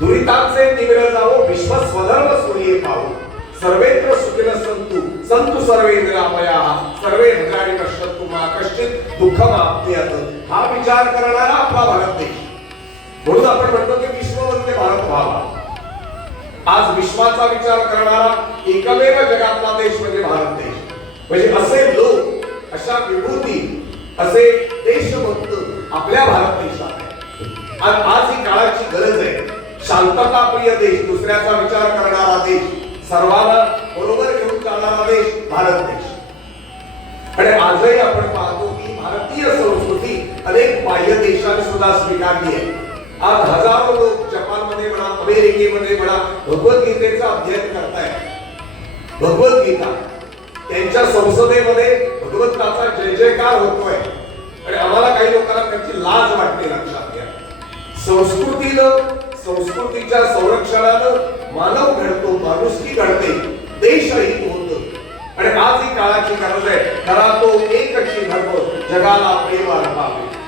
दुरितांचे निग्रह जावो विश्व स्वधर्म सूर्ये पावो सर्वेत्र सुखिनः सन्तु सन्तु सर्वे निरामयाः सर्वे भद्राणि पश्यन्तु मा कश्चित् दुःखमाप्नुयात् हा विचार करणारा आपला भारत देश. म्हणून आपण म्हणतो की विश्ववंदे भारत व्हावा. आज विश्वाचा विचार करणारा एकमेव जगातला देश म्हणजे भारत देश. म्हणजे असे लोक, अशा विभूती, असे देशभक्त आपल्या भारत देशात आहेत. आणि आज ही काळाची गरज आहे. शांतता प्रिय देश, दुसऱ्याचा विचार करणारा देश, सर्वांना बरोबर घेऊन चालणारा देश भारत देश. आणि आजही आपण पाहतो की भारतीय संस्कृती अनेक बाह्य देशांनी सुद्धा स्वीकारली आहे. आज हजारो लोक जपानमध्ये म्हणा, अमेरिकेमध्ये म्हणा भगवद्गीतेचा अध्ययन करतायत. भगवद्गीता त्यांच्या संसदेमध्ये भगवंताचा जय जयकार होतोय. आणि आम्हाला काही लोकांना त्याची लाज वाटते. लक्षात घ्या, संस्कृतीच्या संरक्षणानं मानव घडतो, माणुसकी घडते, देशही होतो. आणि आज ही काळाची गरज आहे. खरा तो एकच धर्म जगाला प्रेम अर्पावे.